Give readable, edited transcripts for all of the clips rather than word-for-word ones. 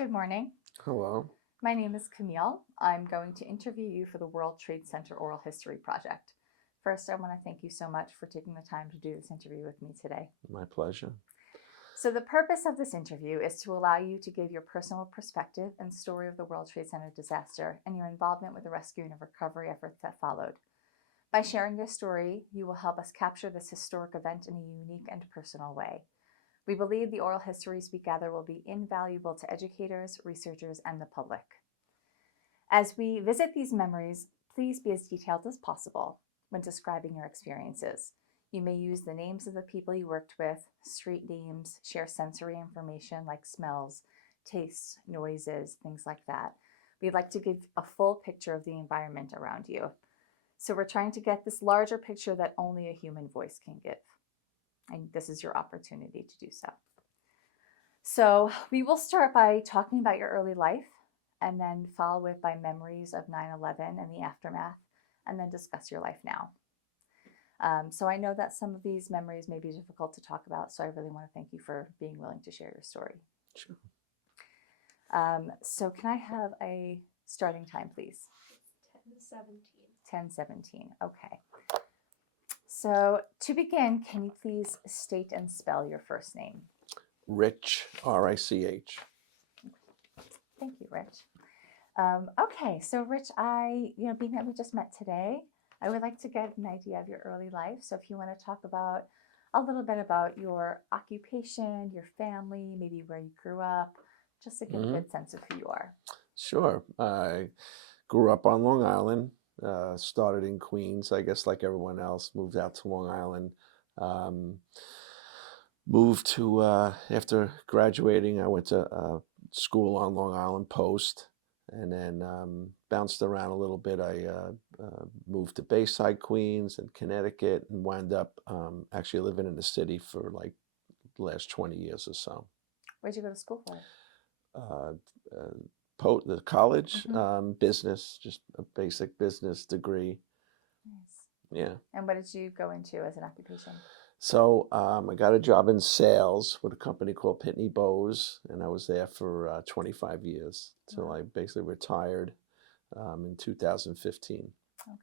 Good morning. Hello. My name is Camille. I'm going to interview you for the World Trade Center Oral History Project. First, I want to thank you so much for taking the time to do this interview with me today. My pleasure. So, the purpose of this interview is to allow you to give your personal perspective and story of the World Trade Center disaster and your involvement with the rescue and recovery efforts that followed. By sharing your story, you will help us capture this historic event in a unique and personal way. We believe the oral histories we gather will be invaluable to educators, researchers, and the public. As we visit these memories, please be as detailed as possible when describing your experiences. You may use the names of the people you worked with, street names, share sensory information like smells, tastes, noises, things like that. We'd like to give a full picture of the environment around you. So we're trying to get this larger picture that only a human voice can give. And this is your opportunity to do so. So we will start by talking about your early life and then follow it by memories of 9/11 and the aftermath, and then discuss your life now. So I know that some of these memories may be difficult to talk about, so I really want to thank you for being willing to share your story. Sure. So can I have a starting time, please? 10:17. 10:17, okay. So to begin, can you please state and spell your first name? Rich, R-I-C-H. Thank you, Rich. Okay, so Rich, being that we just met today, I would like to get an idea of your early life. So if you want to talk about a little bit about your occupation, your family, maybe where you grew up, just to get a good sense of who you are. Sure. I grew up on Long Island, started in Queens, I guess like everyone else, moved out to Long Island. Moved to, after graduating, I went to school on Long Island Post, and then bounced around a little bit. I moved to Bayside, Queens, and Connecticut, and wound up actually living in the city for like the last 20 years or so. Where'd you go to school for? Uh, the college, business, just a basic business degree. Nice. Yeah. And what did you go into as an occupation? So I got a job in sales with a company called Pitney Bowes, and I was there for 25 years till Wow. I basically retired in 2015. Okay.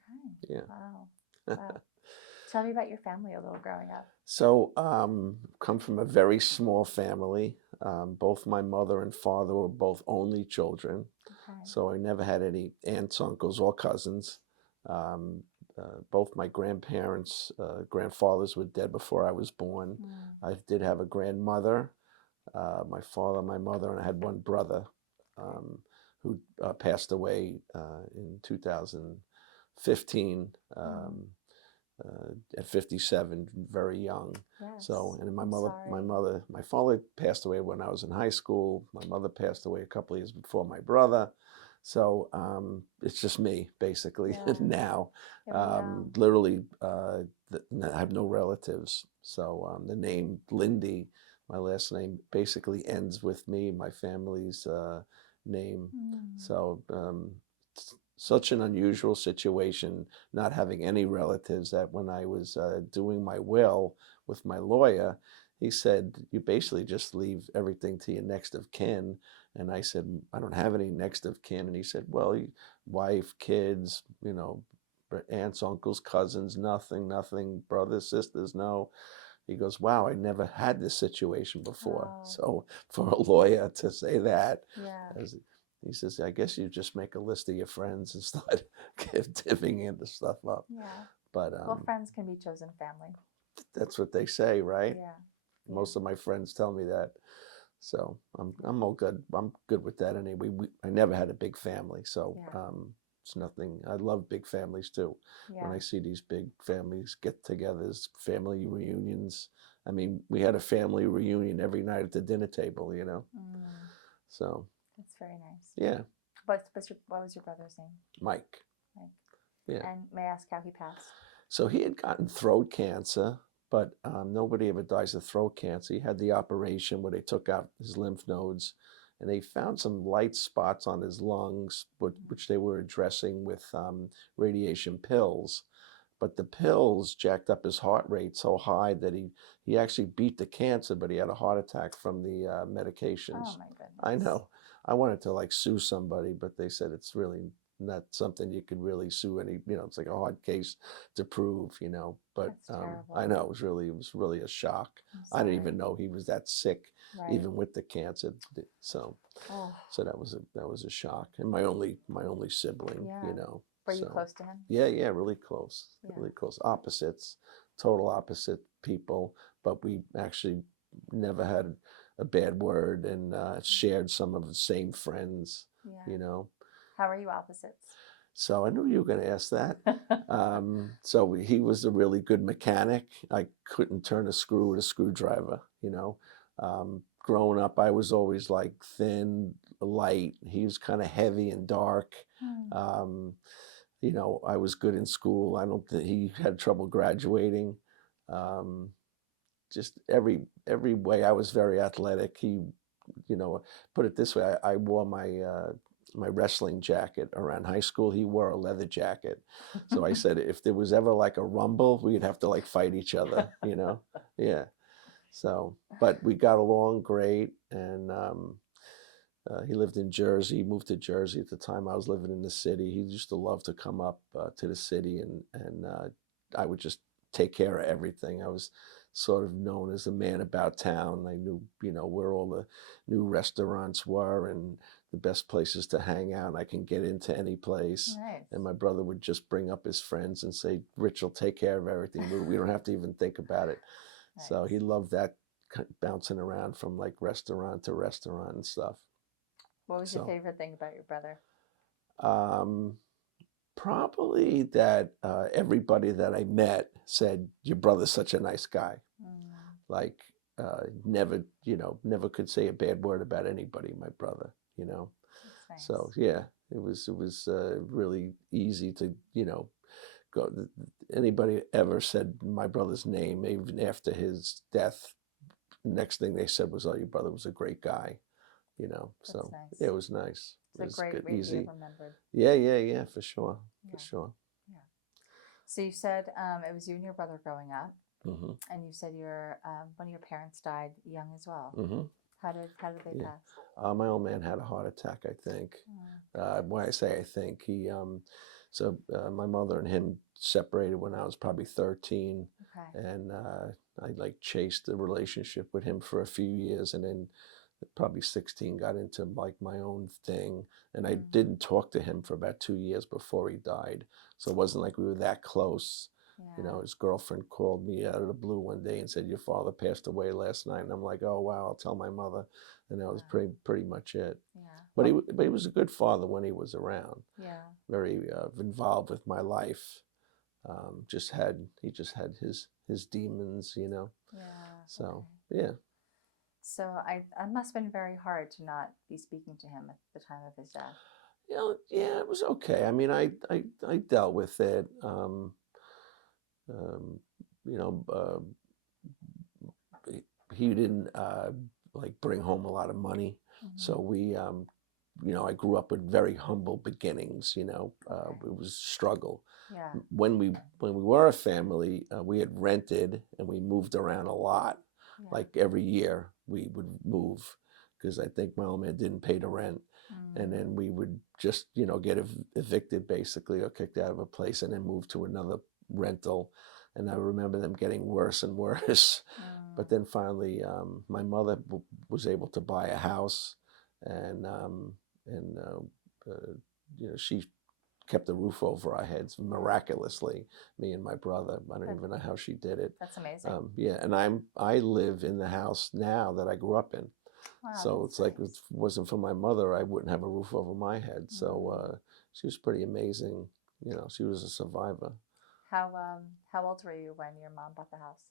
Yeah. Wow. Wow. Tell me about your family a little growing up. So come from a very small family. Both my mother and father were both only children. Okay. So I never had any aunts, uncles, or cousins. Um, both my grandparents, grandfathers were dead before I was born. I did have a grandmother, my father, my mother, and I had one brother who passed away in 2015 at 57, very young. Yes. So, and I'm sorry. my father passed away when I was in high school. My mother passed away a couple of years before my brother. So it's just me basically Yeah. now. Yeah. Literally, I have no relatives. So the name Lindy, my last name, basically ends with me, my family's name. So such an unusual situation, not having any relatives, that when I was doing my will with my lawyer, he said, you basically just leave everything to your next of kin. And I said, I don't have any next of kin. And he said, well, wife, kids, aunts, uncles, cousins, nothing, brothers, sisters, no. He goes, wow, I never had this situation before. Oh. So for a lawyer to say that, Yeah. he says, I guess you just make a list of your friends and start divvying into stuff up. Yeah. But Well, friends can be chosen family. that's what they say, right? Yeah. Most of my friends tell me that. So I'm all good. I'm good with that anyway. I never had a big family, so Yeah. it's nothing. I love big families too. When Yeah. I see these big families get-togethers, family reunions. I mean, we had a family reunion every night at the dinner table, So That's very nice. yeah, What was your brother's name? Mike. Mike. Yeah. And may I ask how he passed? So he had gotten throat cancer, but nobody ever dies of throat cancer. He had the operation where they took out his lymph nodes, and they found some light spots on his lungs, which they were addressing with radiation pills. But the pills jacked up his heart rate so high that he actually beat the cancer, but he had a heart attack from the medications. Oh my goodness. I know. I wanted to like sue somebody, but they said it's really not something you could really sue any, it's like a hard case to prove, but That's I terrible. know it was really a shock. I'm I didn't sorry. even know he was that sick, Right. even with the cancer. So, Oh, so that was a shock. And my only sibling, yeah. Were you so close to him? yeah, yeah, really close, Yeah. really close. Opposites, total opposite people, but we actually never had a bad word and shared some of the same friends, Yeah. you know. How are you opposites? So I knew you were going to ask that. So he was a really good mechanic. I couldn't turn a screw with a screwdriver, Growing up, I was always like thin, light. He was kind of heavy and dark. Hmm. Um, I was good in school. I don't think he had trouble graduating. Um, just every way, I was very athletic. He, put it this way, I wore my wrestling jacket around high school. He wore a leather jacket. So I said if there was ever like a rumble, we'd have to like fight each other, Yeah. So, but we got along great, and he lived in Jersey. He moved to Jersey at the time I was living in the city. He used to love to come up to the city, and I would just take care of everything. I was sort of known as the man about town. I knew, where all the new restaurants were and the best places to hang out. And I can get into any place. Nice. And my brother would just bring up his friends and say, "Rich will take care of everything. We don't have to even think about it." So Nice. he loved that bouncing around from like restaurant to restaurant and stuff. What was your So, favorite thing about your brother? um, probably that everybody that I met said, "Your brother's such a nice guy." Mm, Like, never could say a bad word about anybody, my brother. that's nice. So, yeah, it was really easy to, go. Anybody ever said my brother's name, even after his death, next thing they said was, "Oh, your brother was a great guy." That's So nice. yeah, it was nice. It's It a was great good, way to be easy. remembered. Yeah, yeah, yeah, for sure, for Yeah. sure. Yeah. So you said it was you and your brother growing up, Hmm. and you said one of your parents died young as well. Hmm. How did they Yeah. pass? My old man had a heart attack, I think. Mm, When I say I think, my mother and him separated when I was probably 13, okay. and I like chased the relationship with him for a few years, and then probably 16 got into like my own thing, and I Mm, didn't talk to him for about 2 years before he died. So it wasn't like we were that close. yeah. His girlfriend called me out of the blue one day and said, "Your father passed away last night." And I'm like, "Oh wow, I'll tell my mother." And that was Wow. pretty much it. Yeah. But he was a good father when he was around. Yeah. Very involved with my life. He just had his demons. Yeah. So Okay. yeah. So I must have been very hard to not be speaking to him at the time of his death. Yeah, it was okay. I mean, I dealt with it. Um, you know, he didn't like bring home a lot of money, Mm-hmm. so I grew up with very humble beginnings. Okay. It was struggle. Yeah. When we were a family, we had rented and we moved around a lot. Yeah. Like every year, we would move because I think my old man didn't pay the rent. And Mm, then we would just, get evicted basically or kicked out of a place and then move to another rental. And I remember them getting worse and worse. But mm, then finally, my mother was able to buy a house, and and she kept the roof over our heads miraculously. Me and my brother. I don't that, even know how she did it. that's amazing. Yeah, and I live in the house now that I grew up in. Wow, So that's it's like if nice. it wasn't for my mother, I wouldn't have a roof over my head. So Mm. she was pretty amazing. She was a survivor. How old were you when your mom bought the house?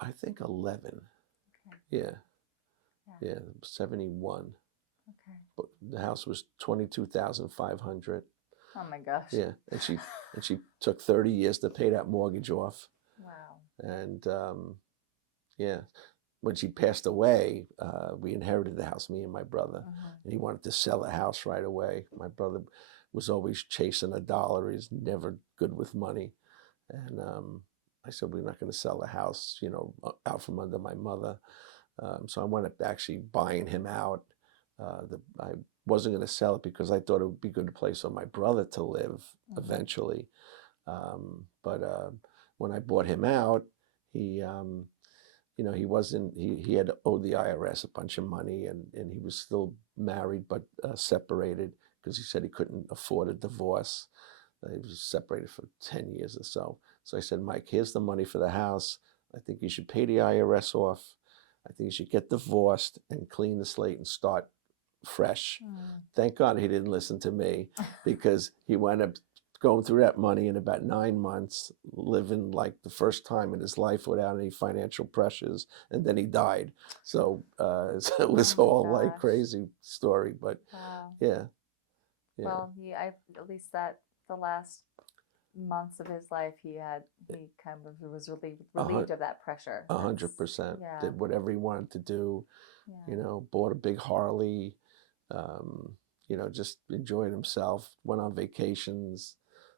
I think 11. Okay. Yeah, Yeah. yeah, 71. Okay. But the house was 22,500. Oh my gosh. Yeah, and she took 30 years to pay that mortgage off. Wow. And yeah, when she passed away, we inherited the house, me and my brother, Mm-hmm. and he wanted to sell the house right away. My brother was always chasing a dollar. He's never good with money. And I said, we're not going to sell the house, out from under my mother. So I wound up actually buying him out. I wasn't going to sell it because I thought it would be a good place for my brother to live eventually. But when I bought him out, he he wasn't, he had owed the IRS a bunch of money, and he was still married but separated because he said he couldn't afford a divorce. He was separated for 10 years or so. So I said, Mike, here's the money for the house. I think you should pay the IRS off. I think you should get divorced and clean the slate and start fresh. Thank God he didn't listen to me, because he wound up going through that money in about 9 months, living like the first time in his life without any financial pressures, and then he died. So, so it was Oh my all like gosh. crazy story, but Wow. yeah. Well, at least that the last months of his life, he kind of was relieved of that pressure. 100%. Yeah. Did whatever he wanted to do. Yeah. Bought a big Harley. Just enjoyed himself. Went on vacations.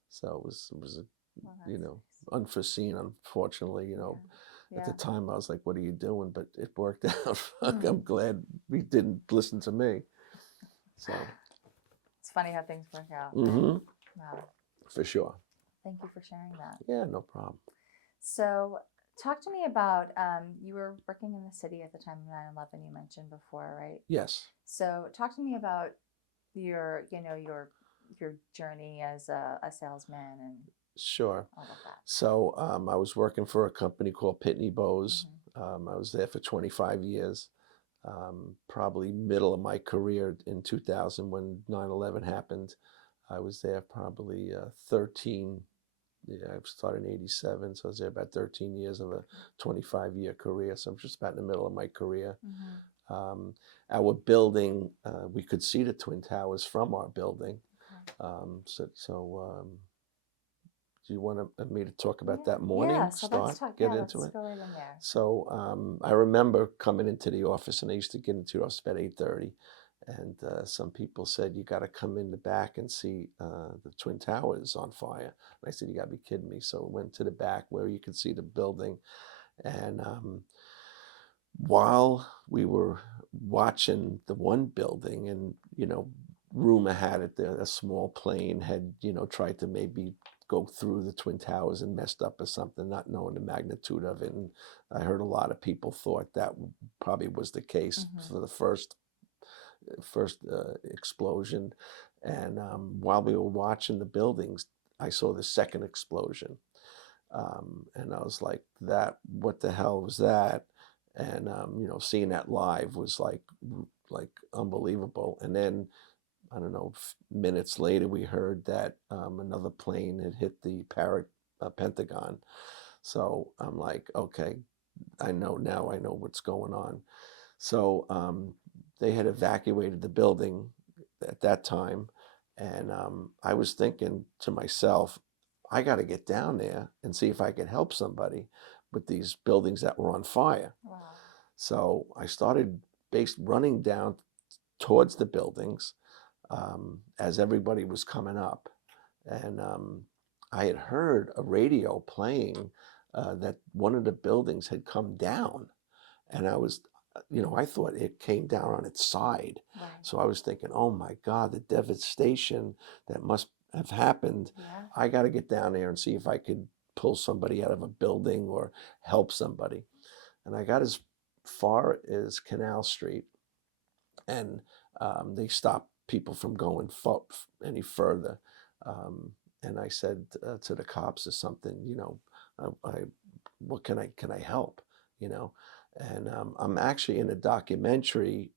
So it was Well, that's nice. unforeseen, unfortunately. At the Yeah. time I was like, "What are you doing?" But it worked out. I'm glad he didn't listen to me. So It's funny how things work out. mhm, Wow. for sure. Thank you for sharing that. Yeah, no problem. So, talk to me about you were working in the city at the time of 9/11. You mentioned before, right? Yes. So, talk to me about your journey as a salesman and Sure. all of that. So I was working for a company called Pitney Bowes. I was there for 25 years. Probably middle of my career in 2000 when 9/11 happened. I was there probably 13. Yeah, I started in 87, so I was there about 13 years of a 25-year career. So I'm just about in the middle of my career. Our building, we could see the Twin Towers from our building. Do you want me to talk about that morning? Yeah, so let's talk. Get Yeah, into let's it. go right in there. So I remember coming into the office, and I used to get into the office about 8:30, and some people said, "You got to come in the back and see the Twin Towers on fire." And I said, "You got to be kidding me!" So I went to the back where you could see the building, and while we were watching the one building, and rumor had it that a small plane had tried to maybe go through the Twin Towers and messed up or something, not knowing the magnitude of it. And I heard a lot of people thought that probably was the case for the first explosion. And while we were watching the buildings, I saw the second explosion. And I was like, what the hell was that? And seeing that live was like unbelievable. And then I don't know, minutes later, we heard that another plane had hit the Pentagon. So I'm like, okay, I know what's going on. So they had evacuated the building at that time. And I was thinking to myself, I got to get down there and see if I could help somebody with these buildings that were on fire. Wow. So I started running down towards the buildings as everybody was coming up. And I had heard a radio playing that one of the buildings had come down. And I was, I thought it came down on its side. Right. So I was thinking, oh my God, the devastation that must have happened. Yeah. I got to get down there and see if I could pull somebody out of a building or help somebody. And I got as far as Canal Street, and they stopped people from going any further. And I said to the cops or something, what can I help? And I'm actually in a documentary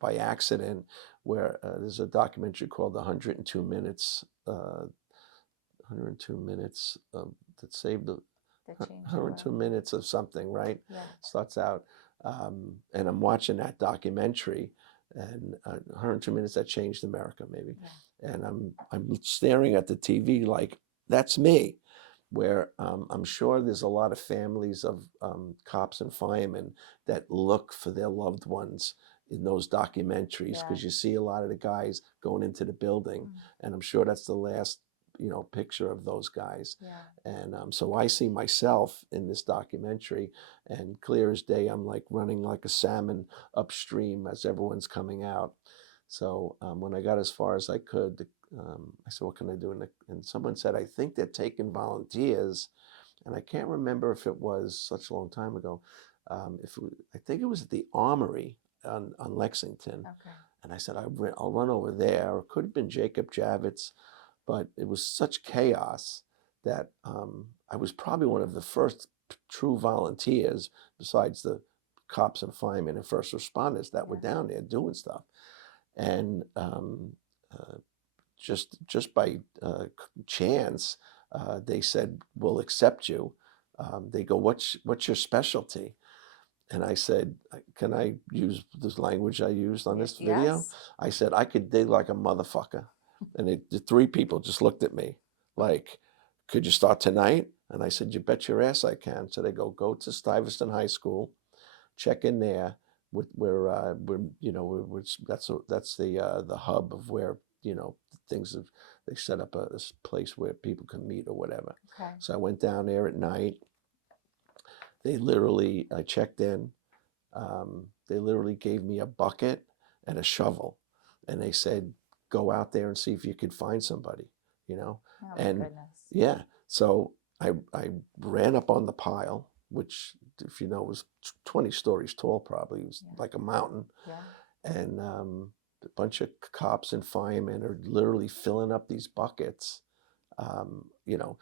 by accident where there's a documentary called 102 Minutes, 102 Minutes that saved the 102 minutes of something, right? Yeah. Starts out, and I'm watching that documentary, and 102 minutes that changed America, maybe. Yeah. And I'm staring at the TV like, that's me. Where I'm sure there's a lot of families of cops and firemen that look for their loved ones in those documentaries, because you see a lot of the guys going into the building, and I'm sure that's the last picture of those guys. Yeah. And so I see myself in this documentary, and clear as day, I'm like running like a salmon upstream as everyone's coming out. So when I got as far as I could, I said, "What can I do?" And someone said, "I think they're taking volunteers," and I can't remember if it was such a long time ago. I think it was at the Armory on Lexington. Okay. And I said, I'll run over there. Or it could have been Jacob Javits, but it was such chaos that I was probably one of the first true volunteers, besides the cops and firemen and first responders that were down there doing stuff. And uh, just by chance, they said, "We'll accept you." They go, "What's your specialty?" And I said, "Can I use this language I used on this video?" Yes. I said, "I could dig like a motherfucker." And the three people just looked at me like, "Could you start tonight?" And I said, "You bet your ass I can." So they go to Stuyvesant High School, check in there. That's the hub of where things have. They set up this place where people can meet or whatever. Okay. So I went down there at night. I checked in. They literally gave me a bucket and a shovel, and they said, "Go out there and see if you could find somebody," you know. Oh my And goodness. yeah, so I ran up on the pile, which, if you know, was 20 stories tall, probably. It was like a mountain. Yeah. And a bunch of cops and firemen are literally filling up these buckets. Um, you know,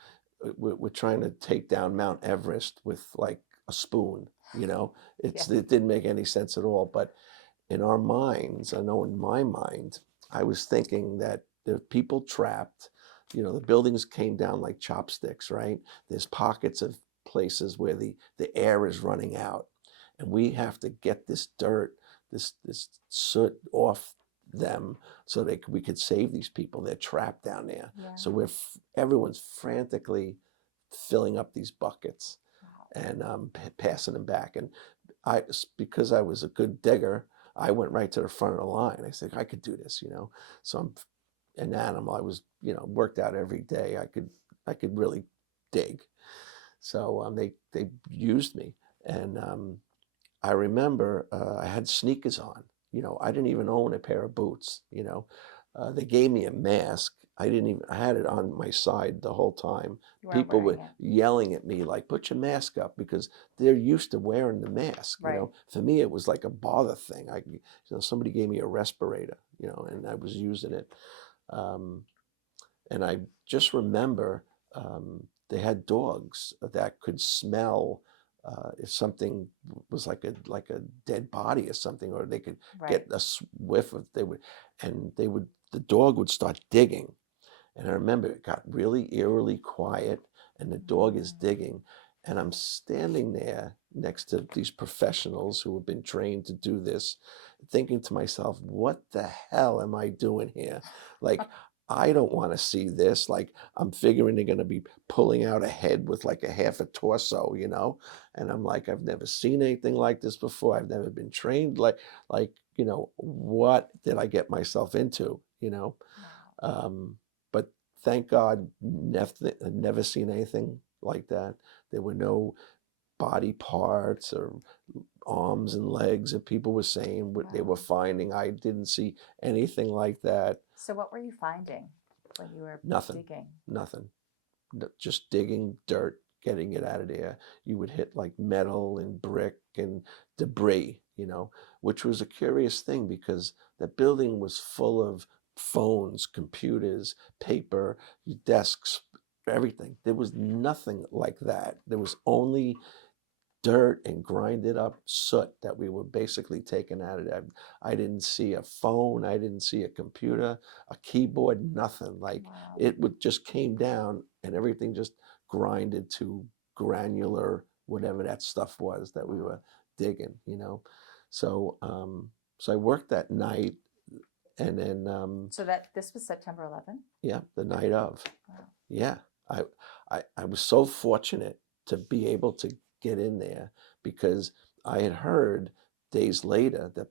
we're trying to take down Mount Everest with like a spoon. It didn't make any sense at all. But in our minds, I know in my mind, I was thinking that there are people trapped. The buildings came down like chopsticks, right? There's pockets of places where the air is running out, and we have to get this dirt, this soot off them so that we could save these people. They're trapped down there. Yeah. So everyone's frantically filling up these buckets Wow. and passing them back. And because I was a good digger, I went right to the front of the line. I said, "I could do this." So I'm an animal. I was, worked out every day. I could really dig. So they used me, and I remember I had sneakers on. I didn't even own a pair of boots. They gave me a mask. I had it on my side the whole time. You weren't People were wearing it. yelling at me like, "Put your mask up," because they're used to wearing the mask. Right. For me, it was like a bother thing. Somebody gave me a respirator, and I was using it. Um, and I just remember they had dogs that could smell if something was like a dead body or something, or they could get a whiff of the dog would start digging. And I remember it got really eerily quiet, and the dog is digging, and I'm standing there next to these professionals who have been trained to do this, thinking to myself, "What the hell am I doing here?" Like, I don't want to see this. Like, I'm figuring they're going to be pulling out a head with like a half a torso, And I'm like, I've never seen anything like this before. I've never been trained what did I get myself into, Wow. But thank God, never seen anything like that. There were no body parts or arms and legs that people were saying what they were finding. I didn't see anything like that. So what were you finding when you were Nothing. digging? Nothing. Just digging dirt, getting it out of there. You would hit like metal and brick and debris, which was a curious thing because the building was full of phones, computers, paper, desks, everything. There was nothing like that. There was only dirt and grinded up soot that we were basically taking out of there. I didn't see a phone. I didn't see a computer, a keyboard, nothing. Like it would just came down and everything just grinded to granular, whatever that stuff was that we were digging, So, so I worked that night, and then So that this was September 11th? yeah, the night of. Wow. Yeah, I was so fortunate to be able to get in there because I had heard days later that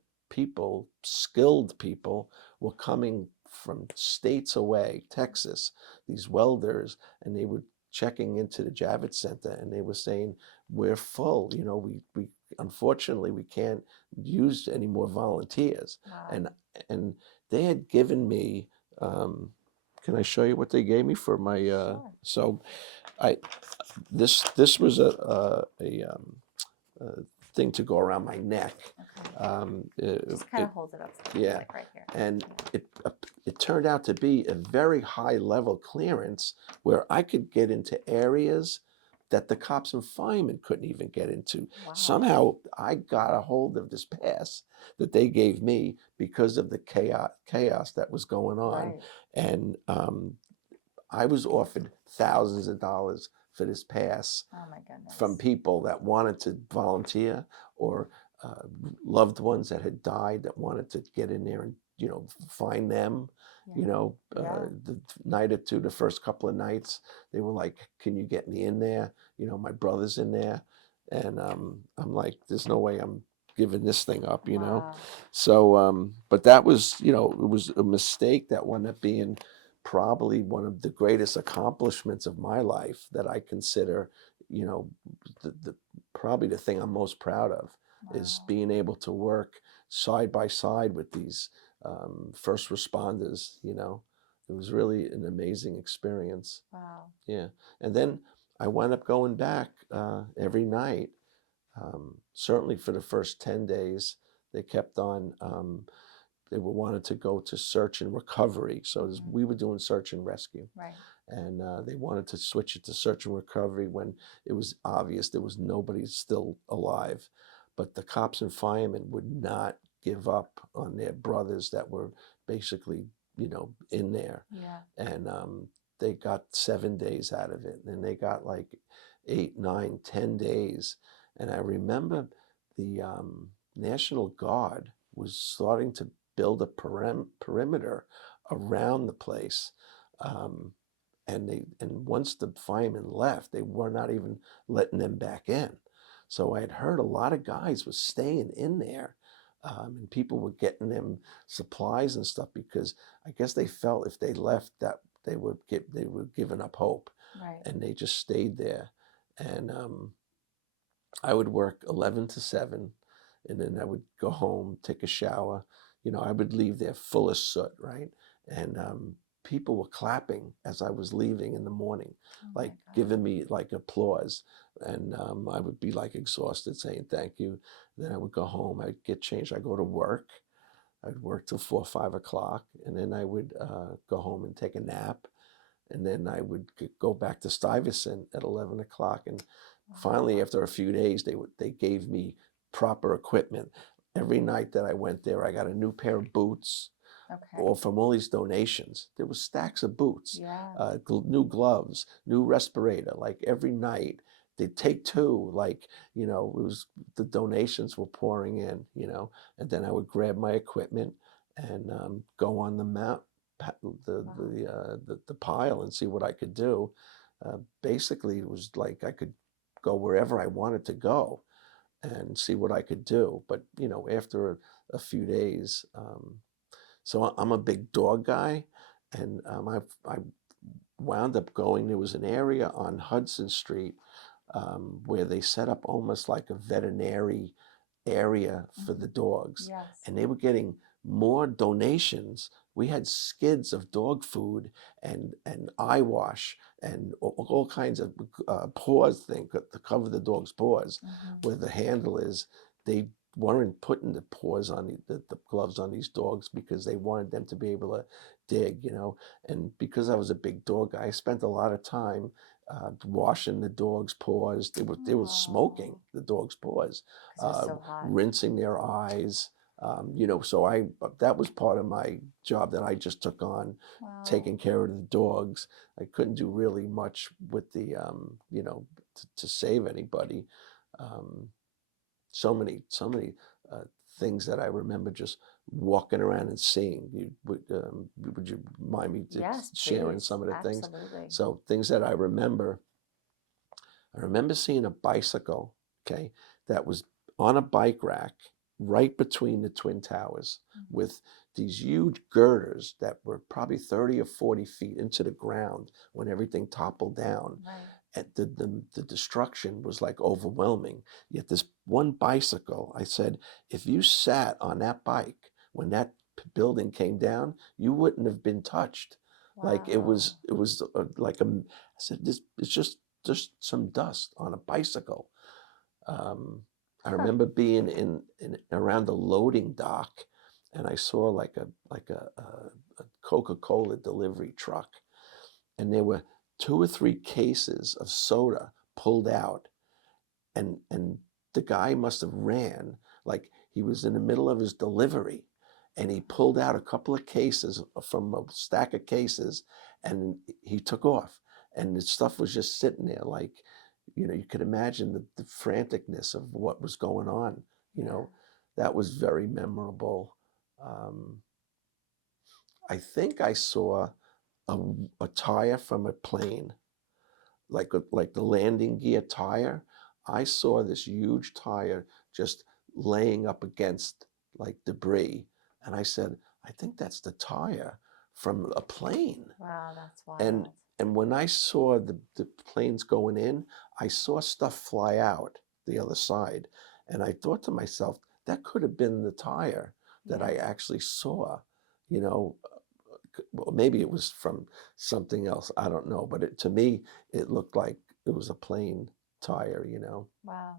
skilled people, were coming from states away, Texas, these welders, and they were checking into the Javits Center, and they were saying, we're full, we unfortunately we can't use any more volunteers. Wow. And they had given me, can I show you what they gave me for my Sure. so I this was a thing to go around my neck. Okay. Just kind of hold it up. So yeah. like right here. And it turned out to be a very high level clearance where I could get into areas that the cops and firemen couldn't even get into. Wow. Somehow I got a hold of this pass that they gave me because of the chaos that was going on. Right. And I was offered thousands of dollars for this pass Oh my goodness. from people that wanted to volunteer, or loved ones that had died that wanted to get in there and find them. Yeah. The night or two, the first couple of nights, they were like, can you get me in there? My brother's in there. And I'm like, there's no way I'm giving this thing up, Wow. So but that was, it was a mistake that wound up being probably one of the greatest accomplishments of my life, that I consider, the probably the thing I'm most proud of. Is Wow. being able to work side by side with these first responders. It was really an amazing experience. Wow. Yeah. And then I wound up going back every night. Certainly for the first 10 days, they kept on, they wanted to go to search and recovery. So we were doing search and rescue. Right. And they wanted to switch it to search and recovery when it was obvious there was nobody still alive. But the cops and firemen would not give up on their brothers that were basically, in there. Yeah. And they got 7 days out of it. And they got like 8, 9, 10 days. And I remember the National Guard was starting to build a perimeter around the place. And once the firemen left, they were not even letting them back in. So I had heard a lot of guys were staying in there, and people were getting them supplies and stuff, because I guess they felt if they left that they were giving up hope. Right. And they just stayed there. And I would work 11 to 7, and then I would go home, take a shower. I would leave there full of soot, right? And people were clapping as I was leaving in the morning, like giving me like applause. And I would be like exhausted, saying thank you. Then I would go home, I'd get changed, I'd go to work. I'd work till 4 or 5 o'clock, and then I would go home and take a nap. And then I would go back to Stuyvesant at 11 o'clock. And finally, after a few days, they gave me proper equipment. Every night that I went there, I got a new pair of boots. Okay. Or from all these donations. There was stacks of boots, Yeah. new gloves, new respirator. Like every night, they'd take 2. Like, it was, the donations were pouring in. And then I would grab my equipment and go on the mount, the pile, and see what I could do. Basically, it was like I could go wherever I wanted to go and see what I could do. But after a few days. So I'm a big dog guy, and I wound up going. There was an area on Hudson Street where they set up almost like a veterinary area for the dogs. Yes. And they were getting more donations. We had skids of dog food and eye wash and all kinds of paws thing to cover the dog's paws, where the handle is. They weren't putting the paws on the gloves on these dogs because they wanted them to be able to dig, And because I was a big dog guy, I spent a lot of time washing the dog's paws. They were smoking the dog's paws, 'Cause it's so hot. rinsing their eyes. So that was part of my job that I just took on, Wow. taking care of the dogs. I couldn't do really much with the, to save anybody. So many things that I remember just walking around and seeing. Would you mind me Yes, sharing please. some of the things? Absolutely. So things that I remember seeing a bicycle, okay, that was on a bike rack right between the Twin Towers Mhm. with these huge girders that were probably 30 or 40 feet into the ground when everything toppled down. Right. And the destruction was like overwhelming. Yet this one bicycle, I said, if you sat on that bike when that building came down, you wouldn't have been touched. Like Wow. it was like a. I said, this it's just some dust on a bicycle. Um, I Huh. remember being in around the loading dock, and I saw a Coca-Cola delivery truck, and there were 2 or 3 cases of soda pulled out, and the guy must have ran like he was in the middle of his delivery, and he pulled out a couple of cases from a stack of cases, and he took off, and the stuff was just sitting there like, you could imagine the franticness of what was going on. you Yeah. know that was very memorable. um, I think I saw a, a tire from a plane, like the landing gear tire. I saw this huge tire just laying up against like debris, and I said, I think that's the tire from a plane. Wow, that's And wild. and when I saw the planes going in, I saw stuff fly out the other side, and I thought to myself, that could have been the tire that Yeah. I actually saw. You know, well, maybe it was from something else. I don't know, but to me, it looked like it was a plane tire. Wow.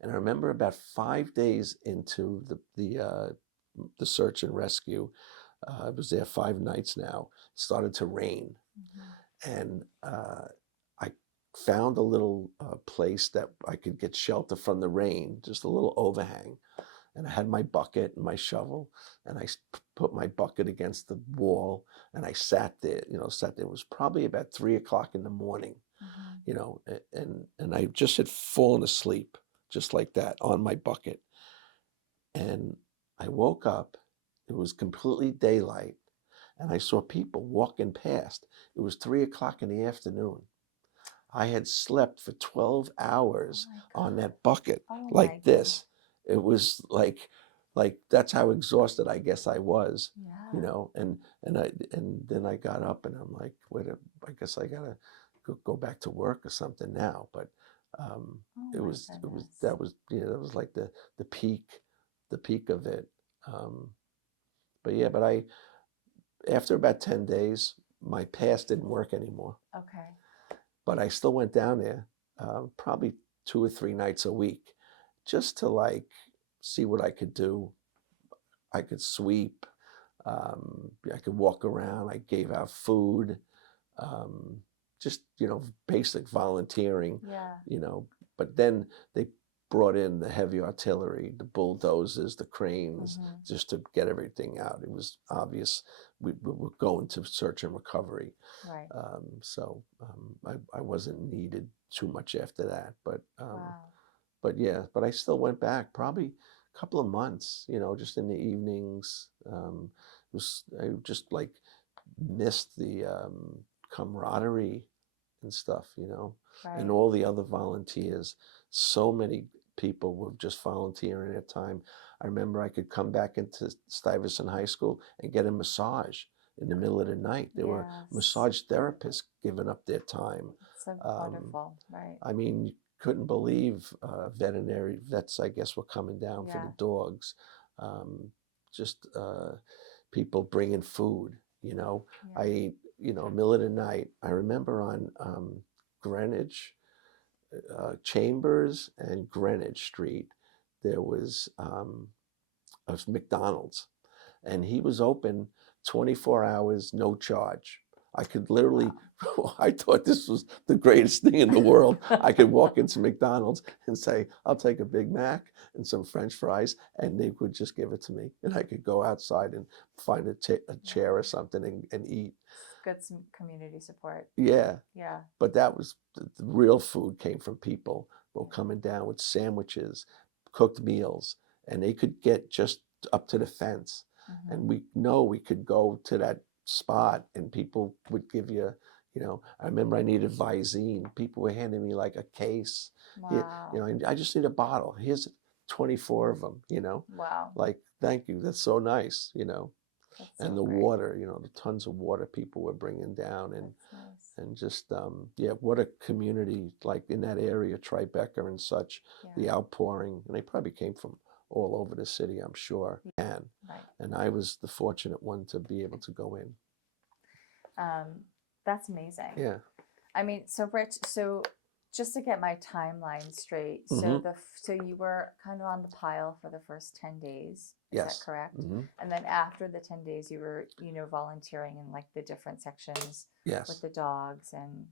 And I remember about 5 days into the search and rescue, I was there 5 nights now. It started to rain, Mhm. and I found a little place that I could get shelter from the rain, just a little overhang. And I had my bucket and my shovel, and I put my bucket against the wall, and I sat there. It was probably about 3 o'clock in the morning. Mhm. And I just had fallen asleep, just like that, on my bucket. And I woke up. It was completely daylight, and I saw people walking past. It was 3 o'clock in the afternoon. I had slept for 12 Oh hours my on God. that bucket Oh my like goodness. this. It was like that's how exhausted I guess I was, Yeah. and then I got up and I'm like, I guess I gotta go back to work or something now. But um, Oh it my was it was goodness. that was like the peak of it. Um, but yeah, but I after about 10 days, my pass didn't work anymore. Okay. But I still went down there, probably 2 or 3 nights a week, just to like see what I could do. I could sweep, I could walk around. I gave out food, um, just basic volunteering, Yeah. you know. But then they brought in the heavy artillery, the bulldozers, the cranes, Mhm. just to get everything out. It was obvious we were going to search and recovery. Right. I wasn't needed too much after that, Wow. but yeah, but I still went back probably a couple of months, just in the evenings. I just like missed the camaraderie and stuff, and Right. all the other volunteers. So many people were just volunteering their time. I remember I could come back into Stuyvesant High School and get a massage in the middle of the night. There were Yes. massage therapists giving up their time. It's so Um, wonderful. Right. I mean, you couldn't believe veterinary vets, I guess, were coming down for the Yeah. dogs. Just people bringing food. Yeah. I ate, middle of the night. I remember on Greenwich, Chambers and Greenwich Street, there was a McDonald's, and he was open 24 hours, no charge. I could literally, Wow. I thought this was the greatest thing in the world. I could walk into McDonald's and say, I'll take a Big Mac and some French fries, and they would just give it to me. And I could go outside and find a chair or Yeah. something and eat. It's good some community support. Yeah, Yeah. but that was the real food came from people who were Yeah. coming down with sandwiches, cooked meals, and they could get just up to the fence. Mhm. And we know we could go to that spot and people would give you, I remember I needed Visine. People were handing me like a case. Here, Wow. I just need a bottle. 24 of them, you know, Wow. like, thank you. That's so nice, you know. That's And so the great. water, you know, the tons of water people were bringing down, That's nice. and just, yeah, what a community, like in that area, Tribeca and such, the Yeah. outpouring, and they probably came from all over the city, I'm sure. Right. And I was the fortunate one to be able to go in. That's amazing. Yeah. I mean, so Rich, so just to get my timeline straight, hmm so you were kind of on the pile for the first 10 days. Is that Yes. correct? hmm And then after the 10 days, you were, volunteering in like the different sections with Yes. the dogs and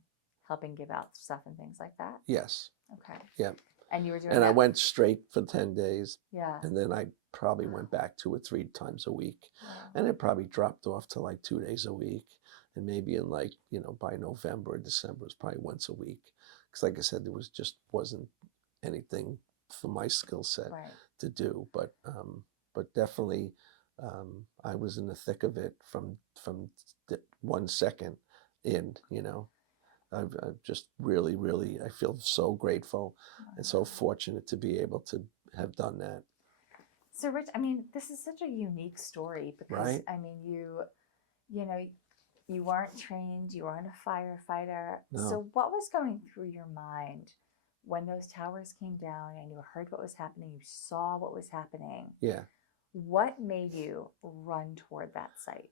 helping give out stuff and things like that. Yes. Okay. Yeah. And you were doing And I that. went straight for 10 days, Yeah. and then I probably went back 2 or 3 times a week. Wow. And it probably dropped off to like 2 days a week. And maybe in like, you know, by November or December, it was probably once a week. Because like I said, there wasn't anything for my skill set Right. to do. But definitely, I was in the thick of it from 1 second in, you know. I've just really, really, I feel so grateful and so fortunate to be able to have done that. So Rich, I mean, this is such a unique story because Right? I mean, you know, you weren't trained, you weren't a firefighter. No. So what was going through your mind when those towers came down and you heard what was happening, you saw what was happening? Yeah. What made you run toward that site?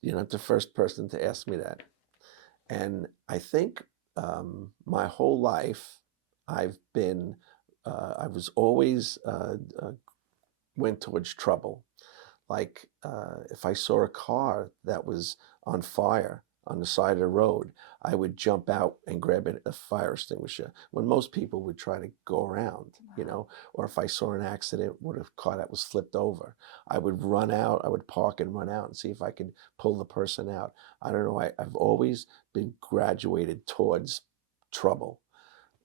You're not the first person to ask me that. And I think my whole life, I've been, I was always went towards trouble. Like if I saw a car that was on fire on the side of the road, I would jump out and grab a fire extinguisher when most people would try to go around, you know. Or if I saw an accident with a car that was flipped over, I would run out, I would park and run out and see if I could pull the person out. I don't know, I've always been graduated towards trouble.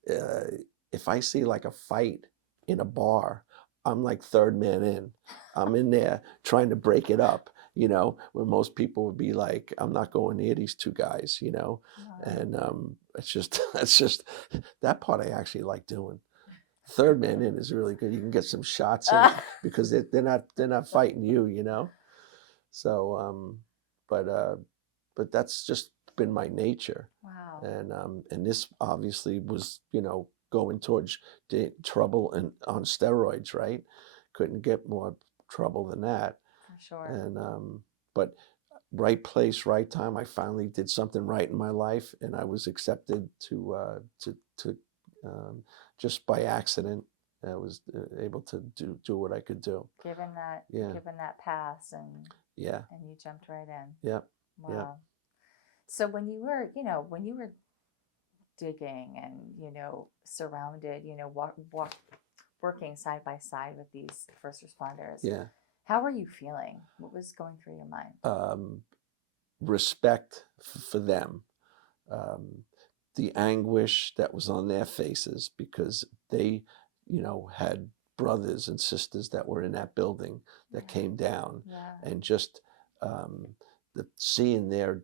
If I see like a fight in a bar, I'm like third man in. I'm in there trying to break it up, you know, when most people would be like, I'm not going near these 2 guys, you know. And it's just, it's just that part I actually like doing. Third man in is really good. You can get some shots in because they're not fighting you, you know. So, but that's just been my nature. Wow. And this obviously was, you know, going towards trouble and on steroids, right? Couldn't get more trouble than that. For sure. And but right place, right time. I finally did something right in my life, and I was accepted to just by accident. I was able to do what I could do. Given that pass and Yeah. and you jumped right in. Yeah. Wow. Yeah. So when you were digging and surrounded, working side by side with these first responders, Yeah. how were you feeling? What was going through your mind? Respect for them, the anguish that was on their faces because they, you know, had brothers and sisters that were in that building that came down, and just seeing their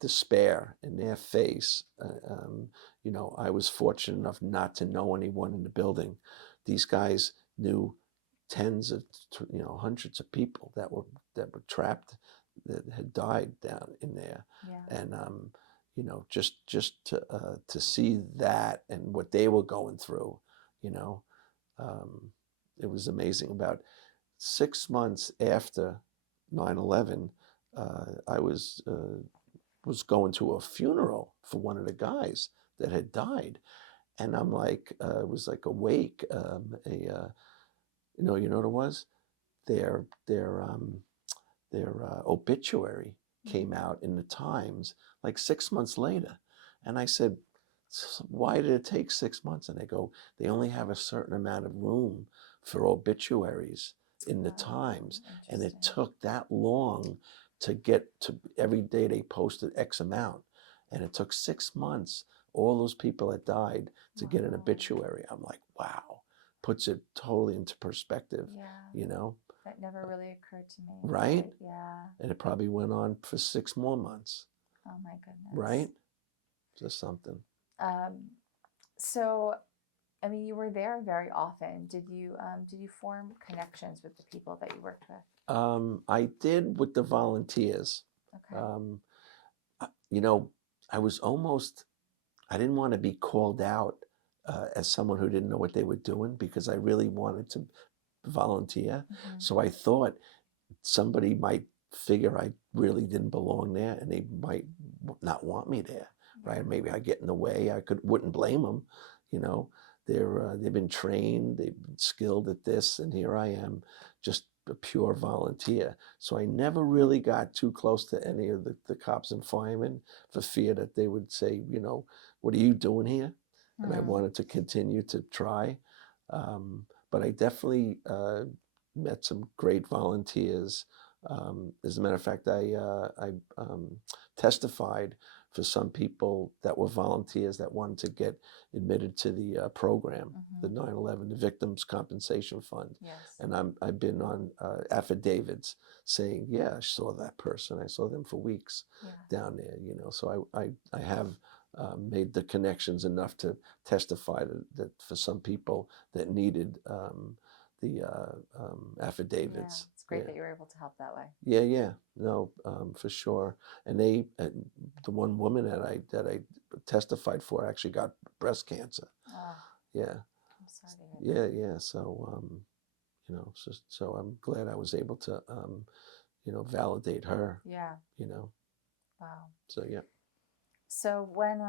despair in their face. You know, I was fortunate enough not to know anyone in the building. These guys knew tens of, hundreds of people that were trapped, that had died down in there. And you know, just to see that and what they were going through, you know, it was amazing. About 6 months after 9/11, I was going to a funeral for one of the guys that had died, and I'm like, it was like a wake, you know what it was? Their obituary came out in the Times like 6 months later. And I said, why did it take 6 months? And they go, they only have a certain amount of room for obituaries in the Times. And it took that long to get to, every day they posted X amount. And it took 6 months, all those people that died, to get an obituary. I'm like, wow, puts it totally into perspective, you know? That never really occurred to me. Right? Yeah. And it probably went on for 6 more months. Oh my goodness. Right? Just something. So I mean, you were there very often. Did you form connections with the people that you worked with? I did with the volunteers. Okay. You know, I was almost, I didn't want to be called out as someone who didn't know what they were doing because I really wanted to volunteer. Mm-hmm. So I thought somebody might figure I really didn't belong there and they might not want me there, right? Maybe I get in the way. Wouldn't blame them, you know. They've been trained, they've been skilled at this, and here I am, just a pure volunteer. So I never really got too close to any of the cops and firemen for fear that they would say, you know, what are you doing here? And I wanted to continue to try. But I definitely met some great volunteers. As a matter of fact, I testified for some people that were volunteers that wanted to get admitted to the program, the 9/11, the Victims Compensation Fund. Yes. And I've been on affidavits saying, yeah, I saw that person. I saw them for weeks down there, you know. So I have made the connections enough to testify that for some people that needed the affidavits. Yeah, it's great that you were able to help that way. Yeah, no, for sure. And the one woman that I testified for actually got breast cancer. Oh, Yeah, I'm sorry to hear that. yeah. So, you know, so I'm glad I was able to, you know, validate her. Yeah. You know, Wow. so yeah. So when